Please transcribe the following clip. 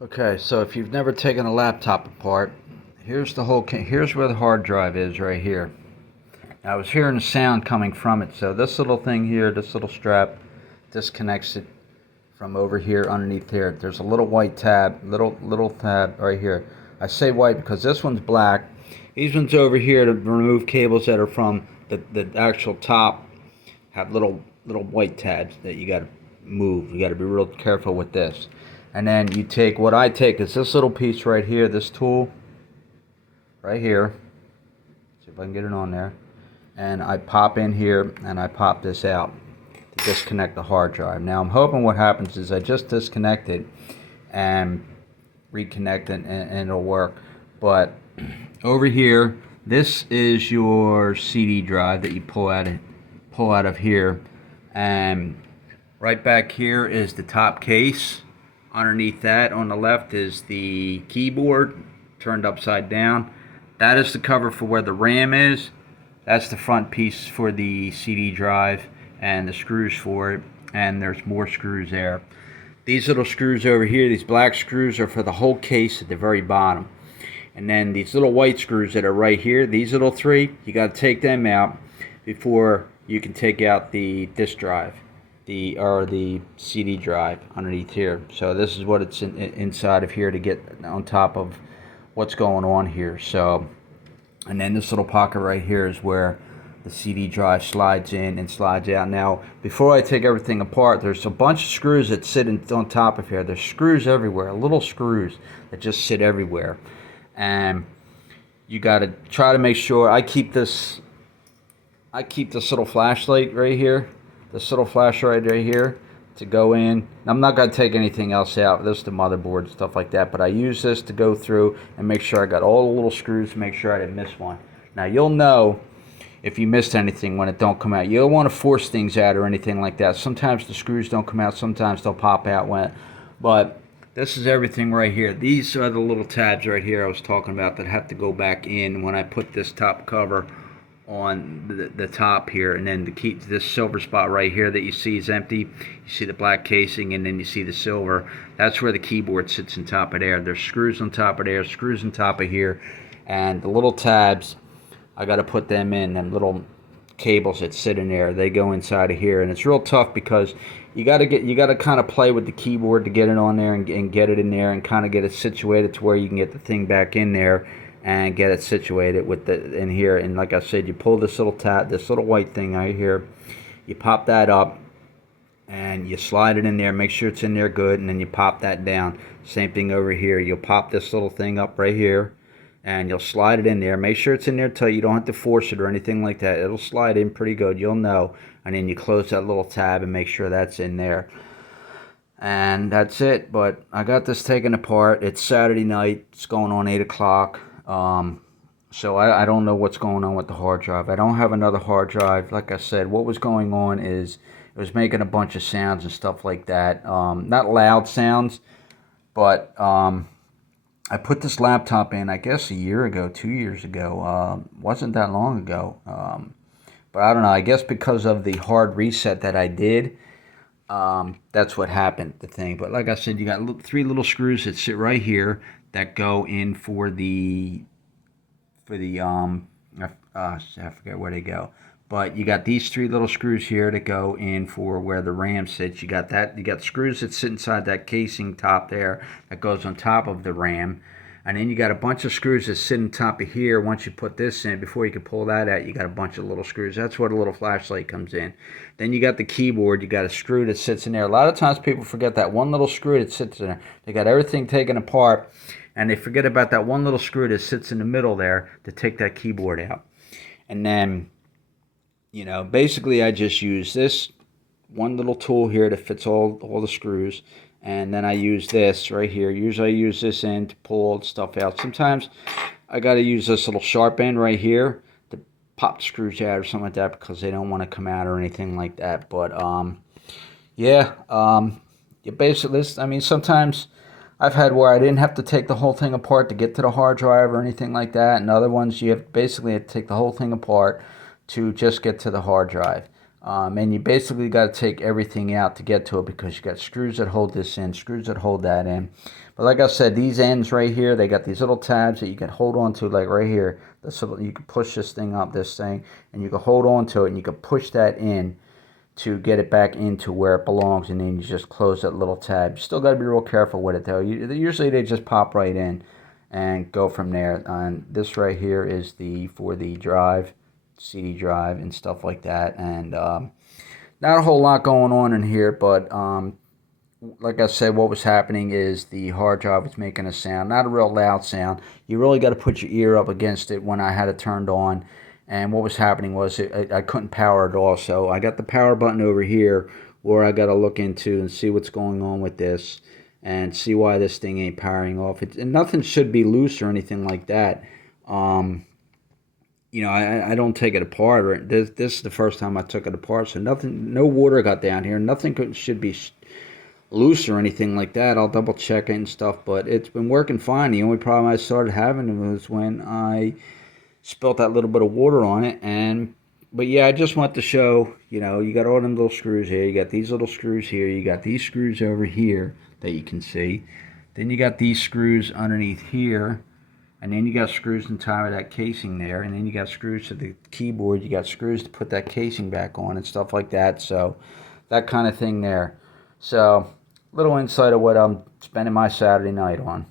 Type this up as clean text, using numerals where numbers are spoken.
Okay, so if you've never taken a laptop apart, here's where the hard drive is right here. Now, I was hearing a sound coming from it, so this little thing here, this little strap, disconnects it from over here underneath here. There's a little white tab, little tab right here. I say white because this one's black. These ones over here to remove cables that are from the actual top have little white tabs that you got to move. You got to be real careful with this. And then you take, what I take is this little piece right here, this tool right here. See if I can get it on there. And I pop in here and I pop this out to disconnect the hard drive. Now I'm hoping what happens is I just disconnect it and reconnect it and it'll work. But over here, this is your CD drive that you pull out of here, and right back here is the top case. Underneath that on the left is the keyboard turned upside down. That is the cover for where the RAM is. That's the front piece for the CD drive and the screws for it, and there's more screws there. These little screws over here, these black screws, are for the whole case at the very bottom. And then these little white screws that are right here, these little three, you got to take them out before you can take out the disk drive, the CD drive underneath here. So this is what it's inside of here to get on top of what's going on here. So, and then this little pocket right here is where the CD drive slides in and slides out. Now, before I take everything apart, there's a bunch of screws that sit on top of here. There's screws everywhere, little screws that just sit everywhere. And you got to try to make sure. I keep this little flashlight right here, this little flashlight right here to go in. I'm not going to take anything else out. This is the motherboard and stuff like that, but I use this to go through and make sure I got all the little screws to make sure I didn't miss one. Now, you'll know if you missed anything when it don't come out. You don't want to force things out or anything like that. Sometimes the screws don't come out, sometimes they'll pop out when, but this is everything right here. These are the little tabs right here I was talking about that have to go back in when I put this top cover on the top here. And then to keep this silver spot right here that you see is empty, you see the black casing and then you see the silver. That's where the keyboard sits on top of there. There's screws on top of there, screws on top of here, and the little tabs, I got to put them in, them little cables that sit in there, they go inside of here. And it's real tough because you got to kind of play with the keyboard to get it on there and get it in there and kind of get it situated to where you can get the thing back in there and get it situated with the in here. And like I said, you pull this little tab, this little white thing right here, you pop that up and you slide it in there, make sure it's in there good, and then you pop that down. Same thing over here, you'll pop this little thing up right here and you'll slide it in there. Make sure it's in there tight. You don't have to force it or anything like that. It'll slide in pretty good, you'll know. And then you close that little tab and make sure that's in there. And that's it. But I got this taken apart. It's Saturday night. It's going on 8 o'clock. So I don't know what's going on with the hard drive. I don't have another hard drive. Like I said, what was going on is it was making a bunch of sounds and stuff like that. Not loud sounds, but I put this laptop in, I guess, a year ago, 2 years ago. Wasn't that long ago. But I don't know. I guess because of the hard reset that I did, that's what happened, the thing. But like I said, you got three little screws that sit right here that go in for the I forget where they go. But you got these three little screws here that go in for where the RAM sits. You got that. You got screws that sit inside that casing top there that goes on top of the RAM. And then you got a bunch of screws that sit on top of here. Once you put this in, before you can pull that out, you got a bunch of little screws. That's where the little flashlight comes in. Then you got the keyboard. You got a screw that sits in there. A lot of times people forget that one little screw that sits in there. They got everything taken apart, and they forget about that one little screw that sits in the middle there to take that keyboard out. And then, you know, basically I just use this one little tool here that fits all the screws. And then I use this right here. Usually I use this end to pull all the stuff out. Sometimes I got to use this little sharp end right here to pop the screws out or something like that because they don't want to come out or anything like that. But, yeah, you basically, I mean, sometimes I've had where I didn't have to take the whole thing apart to get to the hard drive or anything like that. And other ones you have basically have to take the whole thing apart to just get to the hard drive. And you basically got to take everything out to get to it, because you got screws that hold this in, screws that hold that in. But like I said, these ends right here, they got these little tabs that you can hold on to, like right here. You can push this thing up, and you can hold on to it, and you can push that in to get it back into where it belongs, and then you just close that little tab. You still got to be real careful with it, though. Usually they just pop right in and go from there. And this right here is for the drive, CD drive, and stuff like that. And not a whole lot going on in here, but like I said, what was happening is the hard drive was making a sound, not a real loud sound. You really got to put your ear up against it when I had it turned on. And what was happening was I couldn't power it off. So I got the power button over here, where I got to look into and see what's going on with this and see why this thing ain't powering off. And nothing should be loose or anything like that. I don't take it apart. This is the first time I took it apart, so nothing, no water got down here. Nothing should be loose or anything like that. I'll double check it and stuff, but it's been working fine. The only problem I started having was when I spilt that little bit of water on it. But yeah, I just want to show, you got all them little screws here. You got these little screws here. You got these screws over here that you can see. Then you got these screws underneath here. And then you got screws in time of that casing there. And then you got screws to the keyboard. You got screws to put that casing back on and stuff like that. So that kind of thing there. So little insight of what I'm spending my Saturday night on.